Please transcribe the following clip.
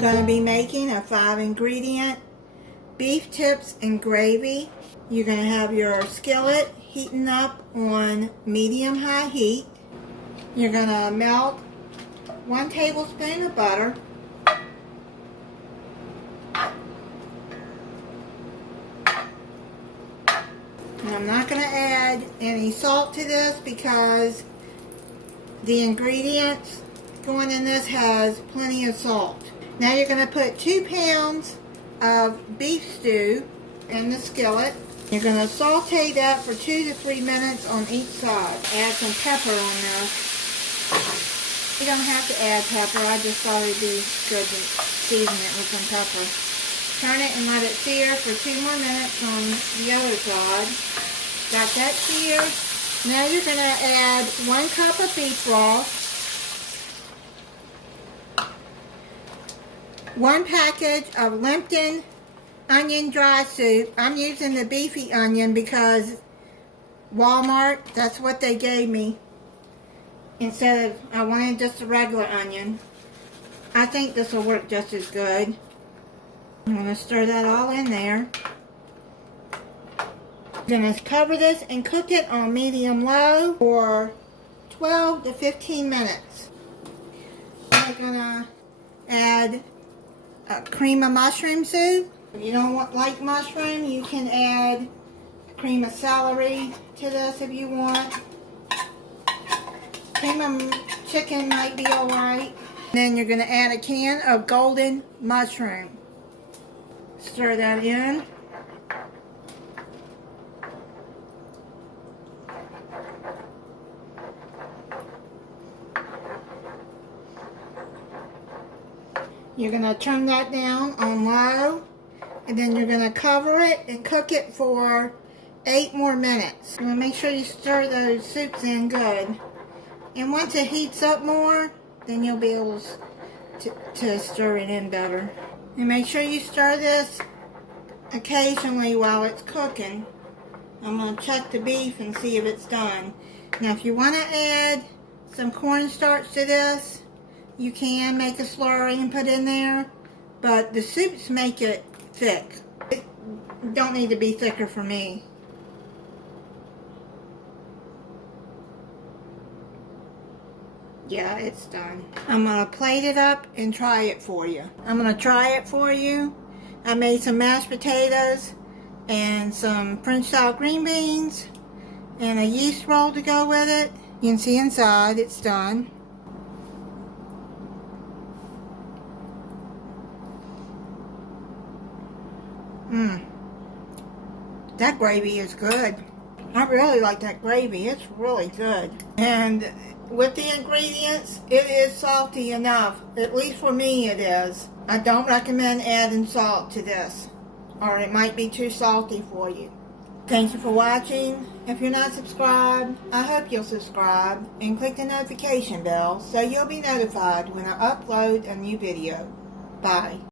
going to be making a 5-ingredient beef tips and gravy. You're going to have your skillet heating up on medium-high heat. You're going to melt 1 tablespoon of butter. And I'm not going to add any salt to this because the ingredients going in this has plenty of salt. Now you're going to put 2 pounds of beef stew in the skillet. You're going to saute that for 2 to 3 minutes on each side. Add some pepper on this. You don't have to add pepper. I just thought it'd be good to season it with some pepper. Turn it and let it sear for 2 more minutes on the other side. Got that seared. Now you're going to add 1 cup of beef broth, 1 package of Lipton onion dry soup. I'm using the beefy onion because Walmart, that's what they gave me. Instead of, I wanted just a regular onion. I think this will work just as good. I'm going to stir that all in there. I'm going to cover this and cook it on medium-low for 12 to 15 minutes. I'm going to add a cream of mushroom soup. If you don't like mushroom, you can add cream of celery to this if you want. Cream of chicken might be alright. Then you're going to add a can of golden mushroom. Stir that in. You're going to turn that down on low, and then you're going to cover it and cook it for 8 more minutes. You want to make sure you stir those soups in good. And once it heats up more, then you'll be able to stir it in better. And make sure you stir this occasionally while it's cooking. I'm going to check the beef and see if it's done. Now if you want to add some cornstarch to this, you can make a slurry and put in there, but the soups make it thick. It don't need to be thicker for me. Yeah, it's done. I'm going to plate it up and try it for you. I'm going to try it for you. I made some mashed potatoes and some French style green beans and a yeast roll to go with it. You can see inside it's done. That gravy is good. I really like that gravy. It's really good. And with the ingredients, it is salty enough. At least for me it is. I don't recommend adding salt to this, or it might be too salty for you. Thank you for watching. If you're not subscribed, I hope you'll subscribe and click the notification bell so you'll be notified when I upload a new video. Bye.